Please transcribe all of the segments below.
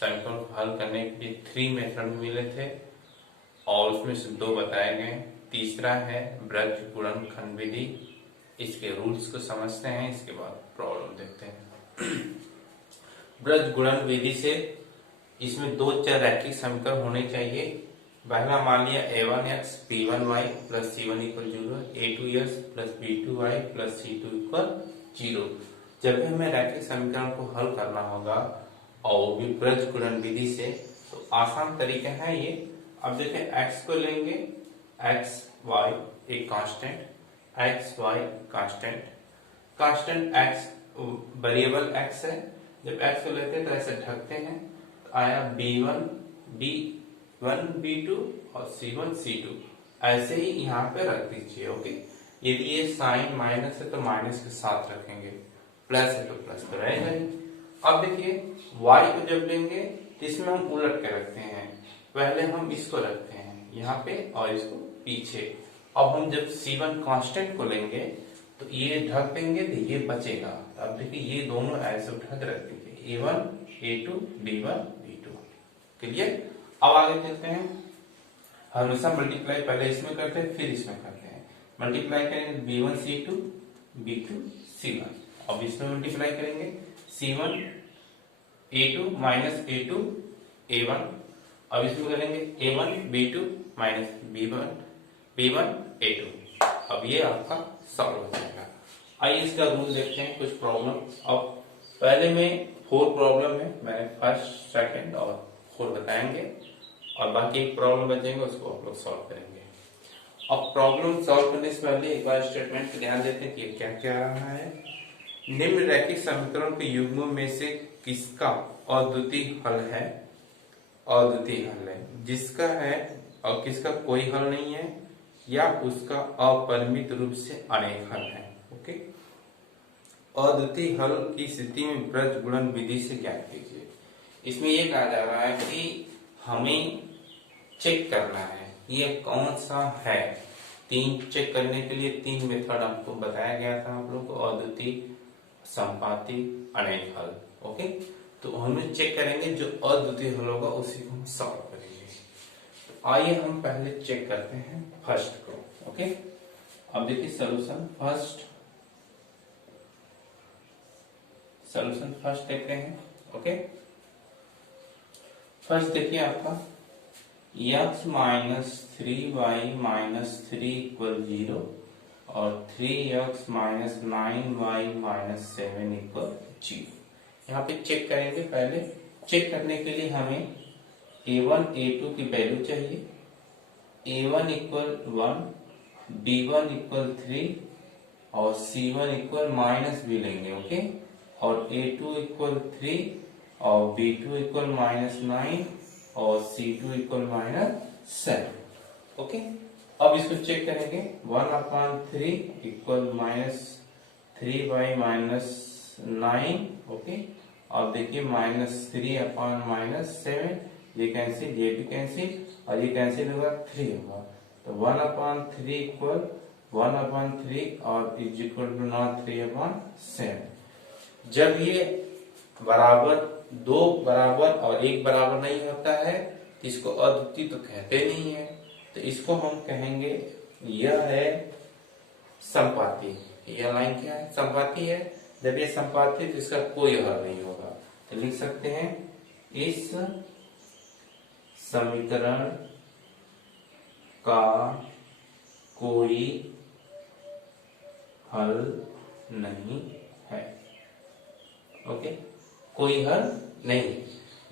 समीकरण को हल करने के लिए 3 मेथड मिले थे और उसमें से 2 बताए गए। तीसरा है ब्रज गुणनखंड विधि। इसके रूल्स को समझते हैं, इसके बाद प्रॉब्लम देखते हैं। ब्रज गुणन विधि से इसमें 2 चर रैखिक समीकरण होने चाहिए। पहला मान लिया a1x b1y plus c1 equal 0, a2x plus b2y plus c2 equal 0। जब भी हमें रैखिक समीकरण को हल करना होगा और वो भी ब्रज गुणन विधि से, तो आसान तरीका है ये। अब देखें x को लेंगे, x y एक constant, x y constant, constant x variable x है। जब x को लेते हैं तो ऐसे ढकते हैं, तो आया b1 b2 और c1 c2, ऐसे ही यहाँ पे रख दीजिए। ओके, यदि ये साइन माइनस है तो माइनस के साथ रखेंगे, प्लस है तो प्लस तो रहेगा ही। अब देखिए y को जब लेंगे तो इसमें हम उलट के रखते हैं। पहले हम इसको रखते हैं यहाँ पे और इसको पीछे। अब हम जब c1 कांस्टेंट को लेंगे तो ये ढक देंगे तो ये बचेगा। अब देखिए ये दोनों ऐसे ढक रख दीजिए, a1 a2 b1 b2। Clear. अब आगे चलते हैं। हमेशा मल्टीप्लाई पहले इसमें करते हैं फिर इसमें करते हैं। मल्टीप्लाई करेंगे b1 c2 b2 c1। अब इसमें मल्टीप्लाई करेंगे c1 a2 minus a2 a1। अब इसमें करेंगे a1 b2 minus b1 a2। अब ये आपका सॉल्व हो जाएगा। आइए इसका रूल देखते हैं, कुछ प्रॉब्लम। अब पहले में 4 प्रॉब्लम है, मैंने फर्स्ट सेकंड और 4 बताएंगे और बाकी एक प्रॉब्लम बचेंगे उसको आप लोग सॉल्व करेंगे। अब प्रॉब्लम सॉल्व करने से पहले एक बार स्टेटमेंट पे ध्यान देते हैं कि क्या क्या रहा है। निम्न रैखिक समीकरण के युग्मों में से किसका अद्वितीय हल है? अद्वितीय हल है जिसका है और किसका कोई हल नहीं है या उसका अपरिमित रूप से अनेक हल है। ओके, अद्वितीय हल की स्थिति में ब्रज गुणन विधि से ज्ञात कीजिए। इसमें यह कहा जा रहा है कि हमें चेक करना है ये कौन सा है। 3 चेक करने के लिए 3 मेथड आपको बताया गया था आप लोग को, अद्वितीय, संपाती, अनेक हल। ओके, तो हम चेक करेंगे जो अद्वितीय हल होगा उसी को हम सॉल्व करेंगे। तो आइए हम पहले चेक करते हैं फर्स्ट को। ओके, अब देखिए सॉल्यूशन फर्स्ट देखते हैं। ओके, फर्स्ट देखिए आपका x minus 3y minus 3 equal 0 और 3x minus 9y minus 7 equal 0। यहाँ पे चेक करेंगे। पहले चेक करने के लिए हमें a1 a2 की वैल्यू चाहिए। a1 इक्वल 1, b1 इक्वल 3 और c1 इक्वल माइनस भी लेंगे। ओके, और a2 इक्वल 3 और b2 इक्वल माइनस 9 और c2 इक्वल माइनस 7। ओके, अब इसको चेक करेंगे। 1/3 equal minus 3 by minus 9। Okay, अब देखिए माइनस 3 अपॉन माइनस 7, ये कैंसिल, ये भी कैंसिल और ये कैंसिल होगा 3 होगा। तो 1/3 इक्वल 1/3 और इज इक्वल टू नॉट 3/7। जब ये बराबर 2 बराबर और 1 बराबर नहीं होता है तो इसको अद्वितीय तो कहते नहीं है, तो इसको हम कहेंगे यह है संपाती। यह लाइन क्या है? संपाती है। जब ये संपाती है तो इसका कोई हल नहीं होगा, तो लिख सकते हैं इस समीकरण का कोई हल नहीं है। ओके, कोई हल नहीं,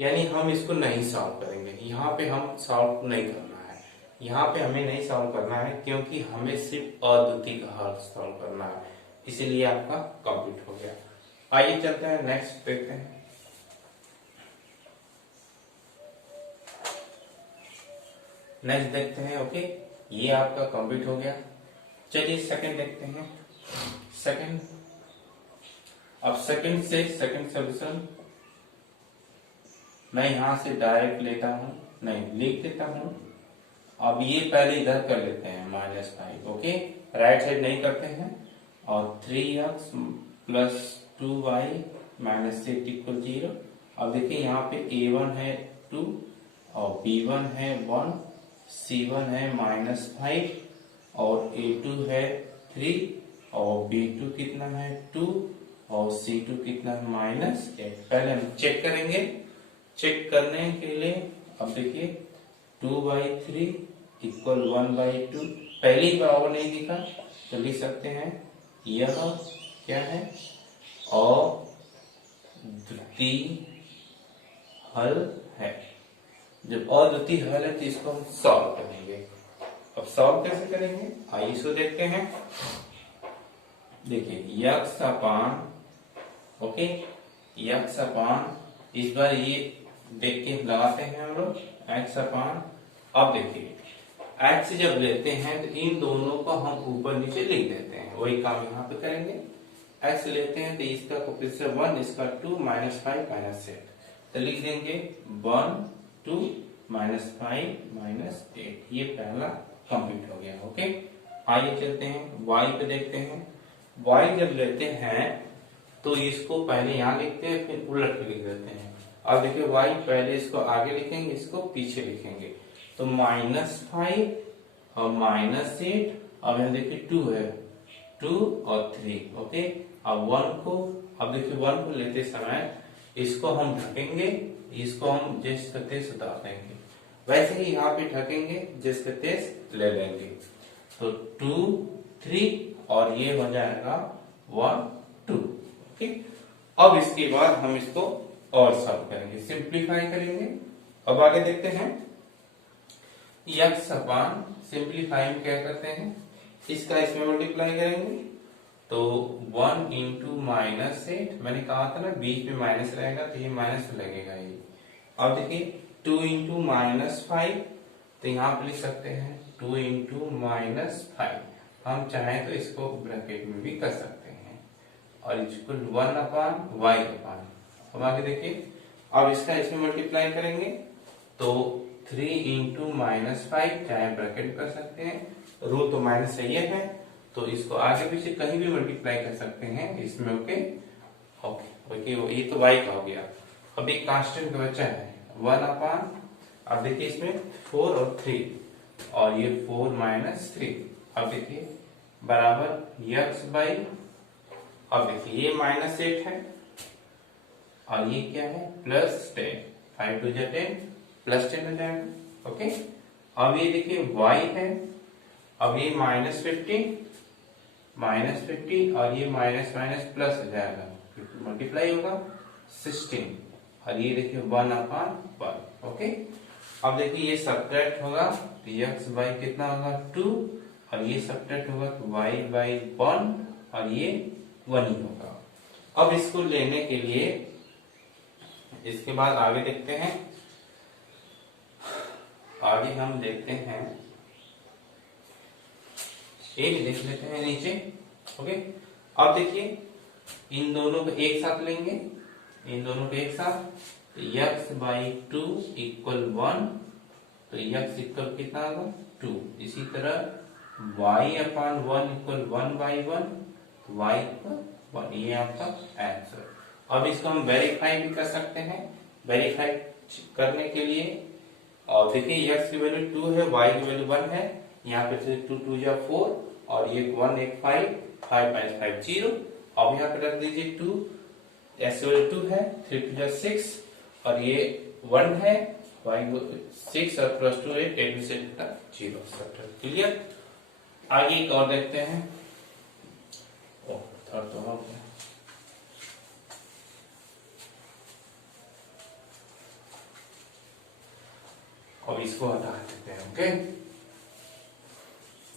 यानी हम इसको नहीं सॉल्व करेंगे। यहाँ पे हम सॉल्व नहीं करना है, यहाँ पे हमें नहीं सॉल्व करना है क्योंकि हमें सिर्फ अद्वितीय का हल सॉल्व करना है, इसीलिए आपका कंप्लीट हो गया। आइए चलते हैं नेक्स्ट देखते हैं। नेक्स्ट देखते हैं। ओके, ये आपका कंप्लीट हो गया। चलिए सेकंड देखते हैं। सेकंड, अब सेकंड से सेकंड सॉल्यूशन मैं यहां से डायरेक्ट लेता हूं, नहीं लिख देता हूं। अब ये पहले इधर कर लेते हैं -5। ओके, राइट साइड नहीं करते हैं। और 3x plus 2y minus 8 equal 0 अब देखिए यहाँ पे A1 है 2 और B1 है 1, C1 है -5 और A2 है 3 और B2 कितना है 2 और C2 कितना है -8। पहले हम चेक करेंगे। चेक करने के लिए अब देखिए 2/3 इक्वल 1/2। पहले ही बराबर नहीं दिखा तो लिख सकते हैं यह क्या है अद्वितीय हल है। जब अद्वितीय हल है तो इसको हम सॉल्व करेंगे। अब सॉल्व कैसे करेंगे आइए इसको देखते हैं। देखिए x अपान ओके x अपान इस बार ये देख के लगाते हैं हम लोग x अपान। अब देखिए x जब लेते हैं तो इन दोनों को हम ऊपर नीचे लिख देते हैं, वही काम यहाँ पे करेंगे। x लेते हैं तो इसका कोफिशिएंट 1 इसका 2 -5 -8 तो लिख देंगे 1 2 -5 -8। ये पहला कंप्लीट हो गया। ओके आइए चलते हैं y पे देखते हैं। y जब लेते हैं तो इसको पहले यहाँ लिखते हैं फिर उलट के लिख देते हैं। अब देखिए y पहले इसको आगे लिखेंगे इसको पीछे लिखेंगे तो -5 और -8। अब यहाँ देखिए 2 है 2 और 3 ओके। अब 1 को अब देखिए 1 को लेते समय इसको हम ढकेंगे, इसको हम जैसे तेज उतार देंगे, वैसे ही यहाँ पे ढकेंगे जैसे तेज ले लेंगे तो 2 3 और ये हो जाएगा 1 2 ओके। अब इसके बाद हम इसको और सॉल्व करेंगे, सिंप्लीफाई करेंगे। अब आगे देखते हैं x अपान सिंप्लीफाई में क्या करते हैं इसका इसमें मल्टीप्लाई करेंगे तो 1 इंटू -8। मैंने कहा था ना बीच में माइनस रहेगा तो ये माइनस लगेगा ये। अब देखिए 2 इंटू -5 तो यहाँ पे लिख सकते हैं 2 इंटू -5। हम चाहें तो इसको ब्रैकेट में भी कर सकते हैं और इक्वल 1 अपान y अपान। अब आगे देखिए अब इसका इसमें मल्टीप्लाई करेंगे तो 3 इंटू -5 चाहे ब्रैकेट कर सकते हैं, रो तो माइनस चाहिए है तो इसको आगे पीछे कहीं भी मल्टीप्लाई कर सकते हैं इसमें। ओके ओके ओके ये तो y का हो गया। अब एक कांस्टेंट का बचा है 1 अपान। अब देखिए इसमें 4 और 3 और ये 4 -3। अब देखिए बराबर x बाई। अब देखिए ये -8 है और ये क्या है +10। 5 2 जा 10 +10 हो जाएगा। ओके अब ये देखिए y है। अब ये -15 और ये माइनस माइनस प्लस हो जाएगा मल्टीप्लाई होगा 16 और ये देखिए 1 अपान 1। ओके अब देखिए ये सब्ट्रैक्ट होगा तो x बाई कितना होगा 2 और ये सब्ट्रैक्ट होगा तो y बाई 1 और ये 1 ही होगा। अब इसको लेने के लिए इसके बाद आगे देखते हैं। आगे हम देखते हैं ये भी देख लेते हैं नीचे। ओके अब देखिए इन दोनों को एक साथ लेंगे, इन दोनों को एक साथ x बाई 2 इक्वल 1 तो x इक्वल कितना होगा 2। इसी तरह y अपान 1 इक्वल 1 बाई 1 तो y इक्वल 1। ये आपका आंसर। अब इसको हम वेरीफाई भी कर सकते हैं। वेरीफाई करने के लिए और देखिए x की वैल्यू 2 है y की वैल्यू 1 है, यहाँ पे 2 2 या 4 और ये 1 1 5 5 5 0। अब यहाँ पे रख दीजिए 2 x की वैल्यू 2 है 3 2 या 6 और ये 1 है y 6 और +2 8 8 से 0 सब क्लियर। आगे एक और देखते हैं। ओ थर्ड तो हो गया। अब इसको हटा देते हैं। ओके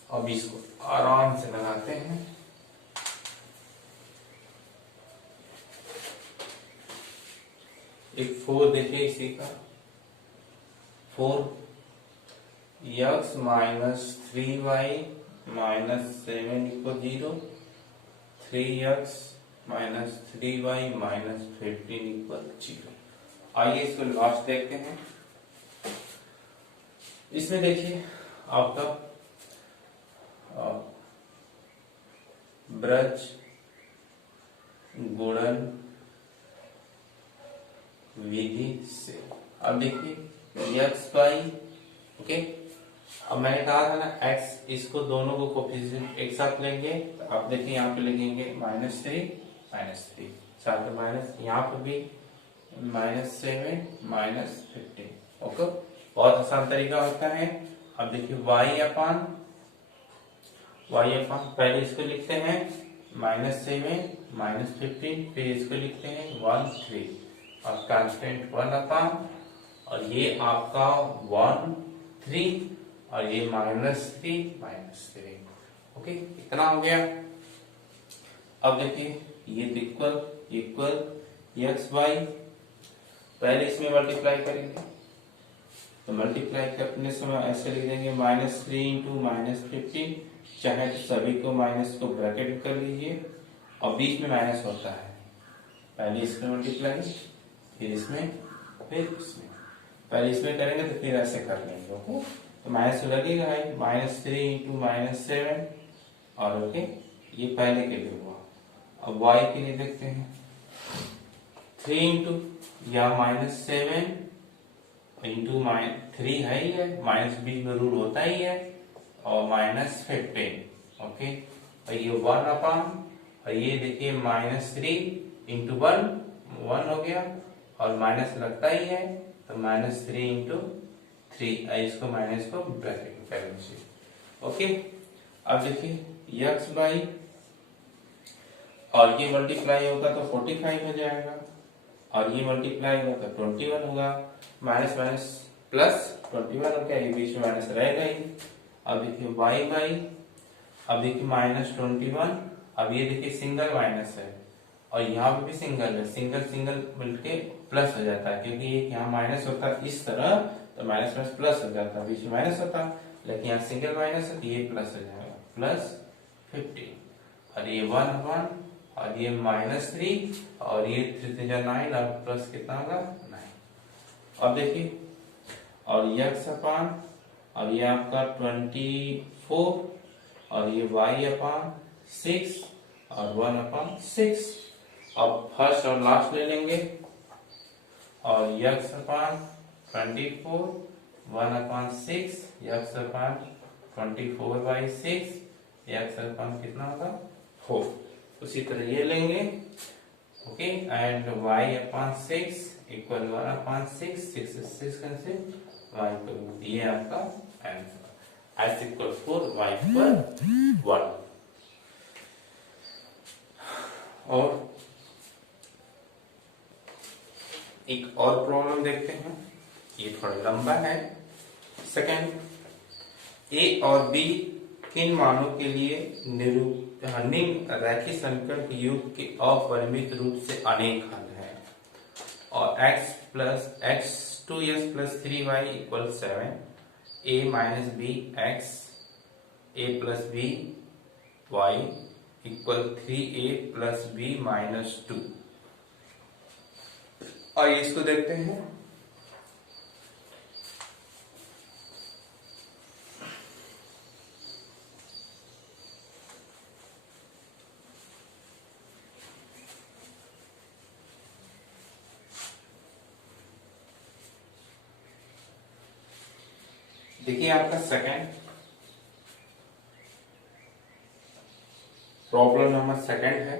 अब इसको आराम से लगाते हैं। एक 4 देखिए इसी का 4 x minus 3y minus 7 equal 0 3x minus 3y minus 15 equal 0। आइए इसको लास्ट देखते हैं। इसमें देखिए आपका ब्रज गुणन विधि से। अब देखिए x बाई, ओके, अब मैंने कहा था ना x, इसको दोनों को कोफिशिएंट एक साथ लेंगे, तो आप देखिए यहाँ पे लिखेंगे -3 साथ में माइनस, यहाँ पे भी -7 -15, ओके। बहुत आसान तरीका होता है। अब देखिए y अपान पहले इसको लिखते हैं -7 -15, फिर इसको लिखते हैं 1 3 और कांस्टेंट 1 अपान, और ये आपका 1 3 और ये -3, ओके, इतना हो गया। अब देखिए ये इक्वल x बाई, पहले इसमें मल्टीप्लाई करेंगे, तो मल्टीप्लाई करने समय ऐसे लिख देंगे -3 इंटू -15, चाहे तो सभी को माइनस को ब्रैकेट कर लीजिए और बीच में माइनस होता है, पहले इसमें मल्टीप्लाई फिर इसमें फिर इसमें, पहले इसमें करेंगे तो फिर ऐसे कर लेंगे, ओके। तो माइनस तो लगेगा है, -3 इंटू -7, और ओके ये पहले के लिए हुआ। अब y के लिए देखते हैं, 3 इंटू या -7 इंटू -3 है ही है, माइनस बीच में रूल होता ही है, और -15, ओके, और ये 1 अपान, और ये देखिए -3 इंटू 1 हो गया, और माइनस लगता ही है, तो -3 इंटू 3, इसको माइनस को ब्रैकेट में कर लीजिए, ओके। अब देखिए x बाई, और ये मल्टीप्लाई होगा तो 45 हो जाएगा, और ये मल्टीप्लाई होगा तो 21 होगा, माइनस माइनस प्लस 21 हो गया, ये बीच में माइनस रहेगा ही। अब देखिए y बाई, अब देखिए -21, अब ये देखिए सिंगल माइनस है, और यहाँ पे भी सिंगल है, सिंगल सिंगल मिलके प्लस हो जाता है, क्योंकि यहाँ माइनस होता है इस तरह, तो माइनस प्लस प्लस हो जाता है, बीच में माइनस होता है, लेकिन यहाँ सिंगल माइनस है तो ये प्लस हो जाएगा, +15, और ये 1/, और ये -3, और ये 3 3 9, और प्लस कितना होगा 9। अब देखिए, और x अपान, अब ये आपका 24, और ये y अपान 6, और 1/6। अब फर्स्ट और लास्ट ले लेंगे, और x अपान 24, 1/6, x अपान 24/6, x अपान कितना होगा 4। उसी तरह ये लेंगे, okay, and y upon 6 equal 1/6, 6 से 6 कैंसिल, y इक्वल, ये आपका answer, x equal 4, y equal 1। और एक और प्रॉब्लम देखते हैं, ये थोड़ा लंबा है। सेकंड, a और b किन मानों के लिए निम्न रैखिक समीकरण के योग के अपरिमित रूप से अनेक हल है, और x plus x 2s plus 3y equal 7, a minus B x, a plus b y equal 3a plus b minus 2। आइए इसको देखते हैं। देखिए आपका सेकंड प्रॉब्लम नंबर सेकंड है।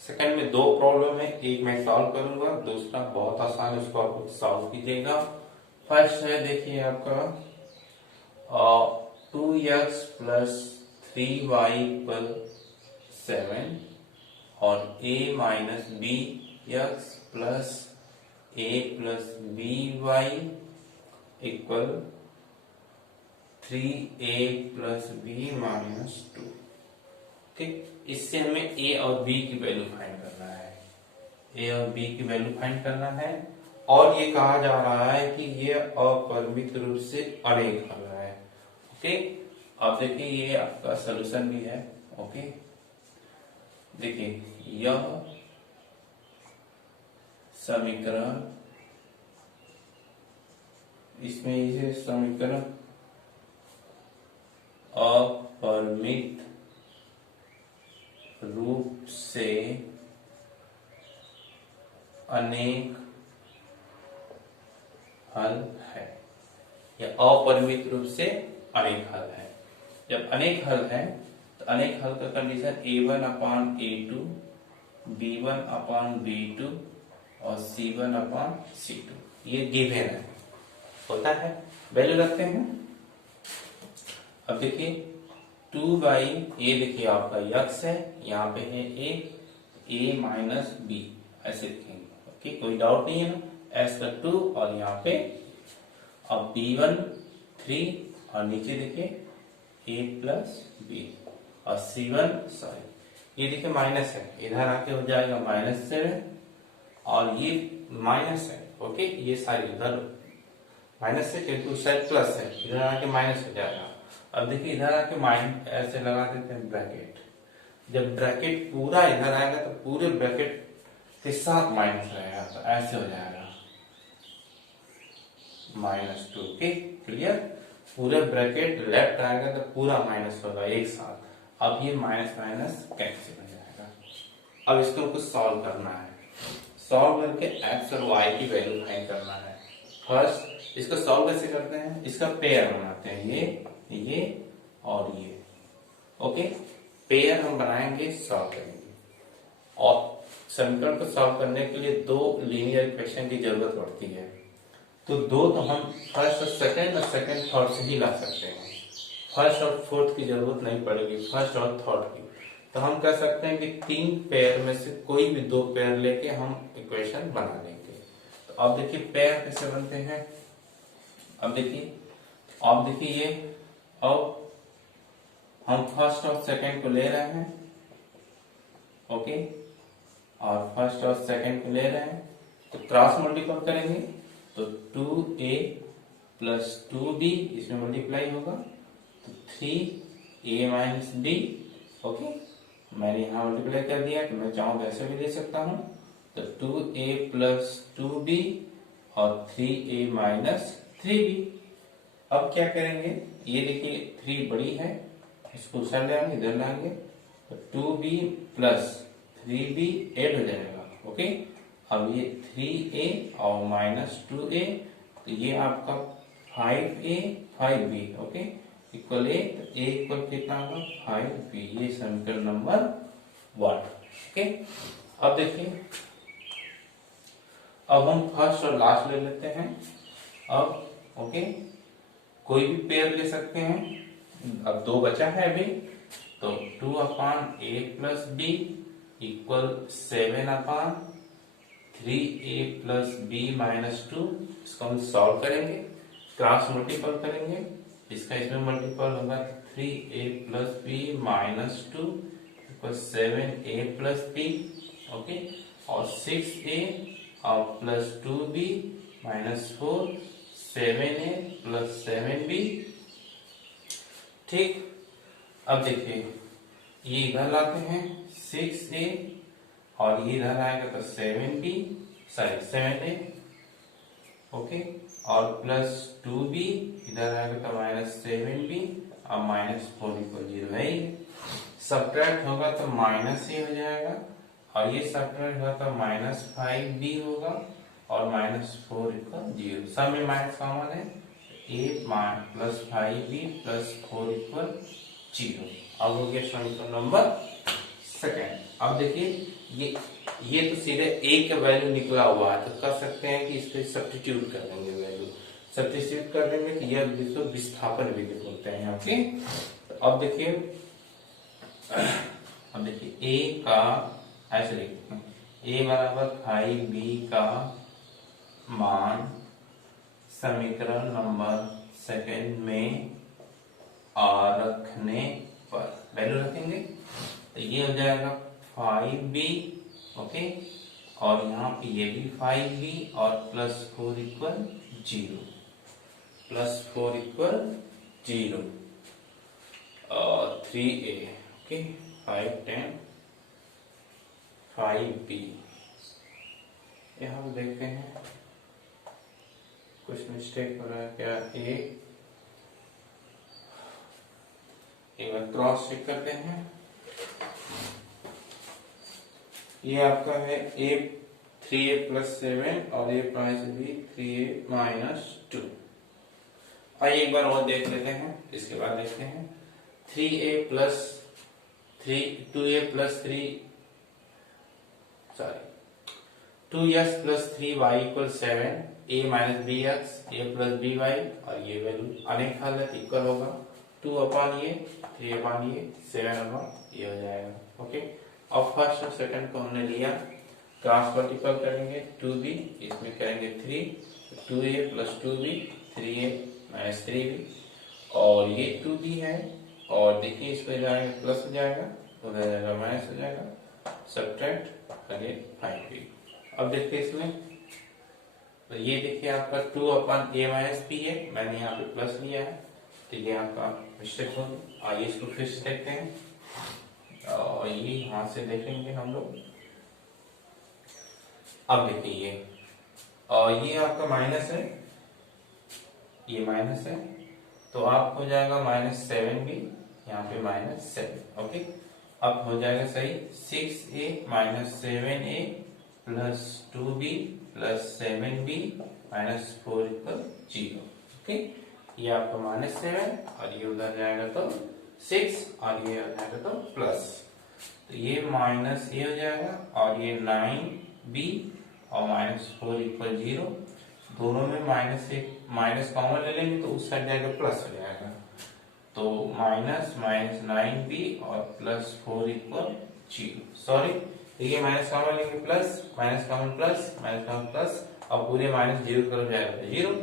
सेकंड में दो प्रॉब्लम है, एक मैं सॉल्व करूंगा, दूसरा बहुत आसान, उसको आप सॉल्व कीजिएगा। फर्स्ट है, देखिए आपका 2x प्लस 3y इक्वल 7, और a minus B X plus a plus B Y equal 3a plus b minus 2। ठीक, इससे हमें a और b की वैल्यू फाइंड करना है, a और b की वैल्यू फाइंड करना है, और ये कहा जा रहा है कि ये अपरिमित रूप से अनेक हल है। ओके, अब देखिए ये आपका सॉल्यूशन भी है। ओके, देखिए यह समीकरण, इसमें ये समीकरण अपरिमित रूप से अनेक हल है, या अपरिमित रूप से अनेक हल है। जब अनेक हल है तो अनेक हल का कंडीशन a1/a2, b1/b2 और c1/c2 ये गिवन है, होता है, वैल्यू रखते हैं। अब देखिए 2 ये देखिए आपका यक्स है, यहाँ पे है a माइनस b, ऐसे लिखेंगे। ओके, कोई डाउट नहीं है ना, s का 2 और यहाँ पे अब b1 3 और नीचे देखिए a प्लस b और c1 सॉरी ये देखिए माइनस है, इधर आके हो जाएगा -7 और ये माइनस है। ओके, ये सारी इधर माइनस है क्योंकि उस साइड प्लस है, इधर आके माइनस हो जाएगा। अब देखिए इधर आके माइनस ऐसे लगा देते हैं ब्रैकेट, जब ब्रैकेट पूरा इधर आएगा तो पूरे ब्रैकेट के साथ माइनस रहेगा, तो ऐसे हो जाएगा -2। ओके, क्लियर, पूरे ब्रैकेट लेफ्ट आएगा तो पूरा माइनस होगा एक साथ। अब ये माइनस माइनस कैंसिल हो जाएगा। अब इसको कुछ सॉल्व करना है, सॉल्व करके x और y की वैल्यू फाइंड करना है। फर्स्ट इसको सॉल्व कैसे करते हैं, इसका पेयर बनाते हैं, ये और ये। ओके, पेयर हम बनाएंगे, सॉल्व करेंगे। और समीकरण को सॉल्व करने के लिए दो लीनियर इक्वेशन की जरूरत पड़ती है, तो दो तो हम फर्स्ट और सेकंड थर्ड से ही ला सकते हैं, फर्स्ट और फोर्थ की जरूरत नहीं पड़ेगी, फर्स्ट और थर्ड की। तो हम कह सकते हैं कि 3 पेयर में से कोई भी 2 पेयर लेके हम इक्वेशन बना लेंगे। तो अब देखिए पेयर कैसे बनते हैं, अब देखिए ये, अब हम फर्स्ट और सेकंड को ले रहे हैं। ओके, और फर्स्ट और सेकंड को ले रहे हैं तो क्रॉस मल्टीपल करेंगे, तो 2a प्लस 2b इसमें मल्टीप्लाई होगा तो 3a माइनस b। ओके, मैंने यहाँ मल्टीप्लाई कर दिया, कि मैं चाहूँ तो ऐसे भी दे सकता हूँ, तो 2a प्लस 2b और 3a माइनस 3b। अब क्या करेंगे, ये देखिए 3 बड़ी है, इसको उधर लाएंगे, इधर लाएंगे, तो 2b प्लस 3b ऐड हो जाएगा। ओके, अब ये 3a और माइनस 2a, तो ये आपका 5a 5b। Okay, equal a, तो a इक्वल कितना होगा 5b, ये समीकरण नंबर 1। ओके, अब देखिए, अब हम फर्स्ट और लास्ट ले लेते हैं। अब ओके, कोई भी पेयर ले सकते हैं। अब 2 बचा है अभी, तो 2/a plus b equal 7/3a plus b minus 2। इसको हम सॉल्व करेंगे, क्रॉस मल्टीपल करेंगे, इसका इसमें मल्टीपल होगा 3a plus b minus 2 equal 7a plus b। Okay, और 6a और plus 2b minus 4 7a plus 7b। ठीक, अब देखिए ये इधर लाते हैं 6a और ये इधर आएगा तो 7b सॉरी 7a। ओके, और प्लस 2b इधर आएगा तो माइनस 7b और माइनस 4 इक्वल 0 है। सब्ट्रैक्ट होगा तो माइनस a हो जाएगा, और ये सब्ट्रैक्ट होगा तो माइनस 5b होगा और माइनस 4 इक्वल 0। सब में माइनस कॉमन है, a plus 5b plus 4 equal 0। अब हो गया समीकरण नंबर सेकंड। अब देखिए ये तो सीधे a का वैल्यू निकला हुआ है, तो कर सकते हैं कि इसको सब्स्टिट्यूट कर देंगे, वैल्यू सब्स्टिट्यूट कर देंगे तो यह जिसको विस्थापन विधि बोलते हैं। ओके, तो अब देखिए a का ऐसे लिखते हैं, a बराबर 5b का मान समीकरण नंबर सेकंड में रखने पर वैल्यू रखेंगे, तो ये हो जाएगा 5b। ओके, और यहाँ पे ये भी 5b और प्लस 4 इक्वल 0, प्लस 4 इक्वल 0 और 3a। Okay, 5 10 5b। यहाँ देखते हैं कुछ मिस्टेक हो रहा है क्या, एक बार क्रॉस चेक करते हैं। ये आपका है a 3a प्लस 7 और ये प्राइस भी 3a माइनस 2। आइए एक बार और देख लेते हैं, इसके बाद देखते हैं 3a plus 2a plus 2x plus 3y equal 7, a minus bx, a plus by और ये वैल्यू अनेक हालत इक्वल होगा 2 अपॉन ये 3 अपॉन ये 7 अपॉन ये हो जाएगा। ओके, अब फर्स्ट और सेकंड को हमने लिया, क्रॉस मल्टीपल करेंगे 2b, इसमें करेंगे 3, 2a plus 2b 3a minus 3b और ये 2b है और देखिए इस पे जाएगा प्लस हो जाएगा, उधर जाएगा माइनस हो जाएगा, सब्ट्रैक्ट अगेन 5b। अब देखिए इसमें तो ये देखिए आपका 2 अपॉन a माइनस b है, मैंने यहाँ पे प्लस लिया है तो ये आपका मिस्टेक होगी। आइए इसको फिर से देखते हैं और ये यहाँ से देखेंगे हम लोग। अब देखिए ये और ये आपका माइनस है, ये माइनस है तो आप हो जाएगा माइनस 7b, यहाँ पे माइनस 7। ओके, अब हो जाएगा सही 6a minus 7a plus 2b plus 7b minus 4 equal 0। Okay, ये आपका माइनस 7 और ये उधर जाएगा तो 6 और ये हो जाएगा तो प्लस, तो ये माइनस ए हो जाएगा और ये 9b और माइनस 4 इक्वल 0। दोनों में माइनस कॉमन ले लेंगे तो उस साइड जाएगा प्लस हो जाएगा, तो माइनस 9b और प्लस 4 इक्वल 0। सॉरी, देखिए माइनस कॉमन लेंगे plus, minus common plus, minus common plus, अब पूरे माइनस 0 कर जाएगा 0।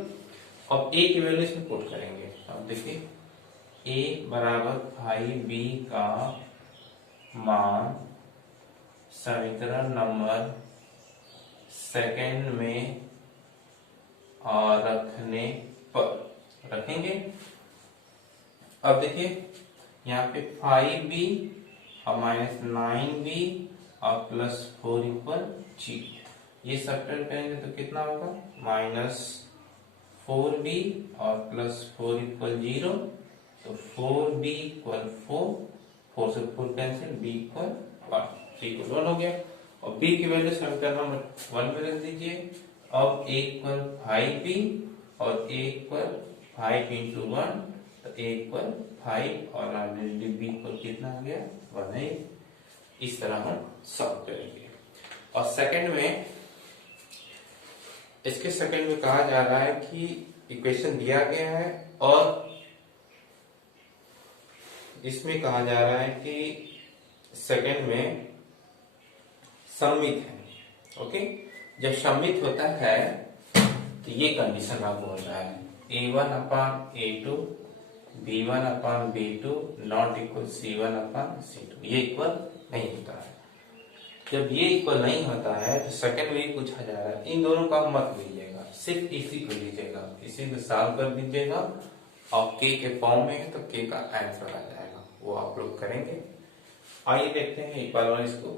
अब a की वैल्यू इसमें पुट करेंगे। अब देखिए a बराबर 5b का मान समीकरण नंबर सेकंड में और रखने पर रखेंगे। अब देखिए यहाँ पे 5b और माइनस 9b और प्लस 4 इक्वल 0, ये सब्ट्रैक्ट करेंगे तो कितना होगा माइनस 4b और प्लस 4 इक्वल 0, तो 4b इक्वल 4 से 4 कैंसिल, b इक्वल 1, 3 इक्वल 1 हो गया। और b की वैल्यू समीकरण नंबर 1 में रख दीजिए। अब a इक्वल 5b और a इक्वल 5 इंटू 1, तो a इक्वल 5 और b इक्वल कितना आ गया 1 है। इस तरह हम सॉल्व करेंगे। और सेकंड में, इसके सेकंड में कहा जा रहा है कि इक्वेशन दिया गया है और इसमें कहा जा रहा है कि सेकंड में सममित है। ओके, जब सममित होता है तो ये कंडीशन लागू होता है a1 upon a2 b1 upon b2 not equal c1 upon c2, ये इक्वल नहीं होता है। जब ये इक्वल नहीं होता है तो सेकंड में पूछा जा रहा है, इन दोनों का मत लीजिएगा, सिर्फ इसी को लीजिएगा, इसी को सॉल्व कर दीजिएगा और k के फॉर्म में है तो k का आंसर आ जाएगा, वो आप लोग करेंगे। आइए देखते हैं एक बार और इसको।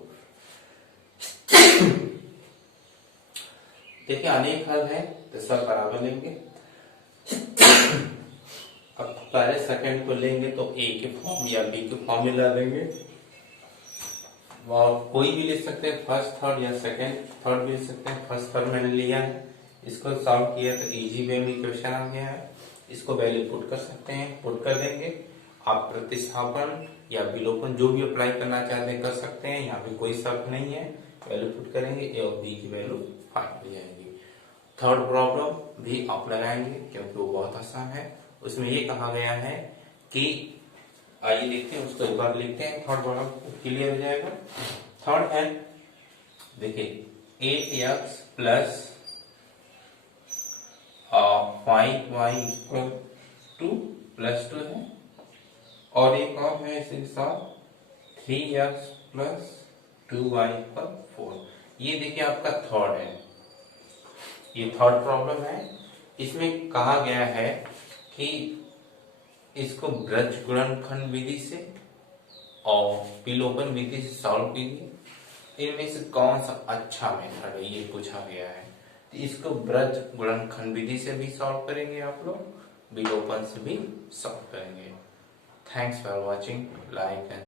देखिए अनेक हल है तो सब बराबर लेंगे। अब पहले सेकंड को लेंगे तो a के फॉर्म या b के फॉर्म में ला देंगे, कोई भी ले सकते हैं, फर्स्ट थर्ड या सेकंड थर्ड भी ले सकते हैं। फर्स्ट थर्ड मैंने लिया है, इसको सॉल्व किया तो इजी वे में क्वेश्चन आ गया है। इसको वैल्यू पुट कर सकते हैं, पुट कर देंगे। आप प्रतिस्थापन या विलोपन जो भी अप्लाई करना चाहते हैं कर सकते हैं, यहाँ पे कोई शर्त नहीं है। वैल्यू पुट करेंगे, ए और बी की वैल्यू फाइंड हो जाएगी। थर्ड प्रॉब्लम भी आप लगाएंगे क्योंकि वो बहुत आसान है। उसमें ये कहा गया है कि आइए देखते हैं, उसको एक बार लिखते हैं, थर्ड प्रॉब्लम क्लियर हो जाएगा। थर्ड है, देखिए 8x plus 5y equal two plus 2 है और एक और है इसके साथ 3x प्लस 2y इक्वल 4। ये देखिए आपका थर्ड है, ये थर्ड प्रॉब्लम है। इसमें कहा गया है कि इसको ब्रज गुणनखंड विधि से और विलोपन विधि से सॉल्व कीजिए। इनमें से कौन सा अच्छा मेथड है ये पूछा गया है। तो इसको ब्रज गुणनखंड विधि से भी सॉल्व करेंगे आप लोग, विलोपन से भी सॉल्व करेंगे। Thanks for watching, like and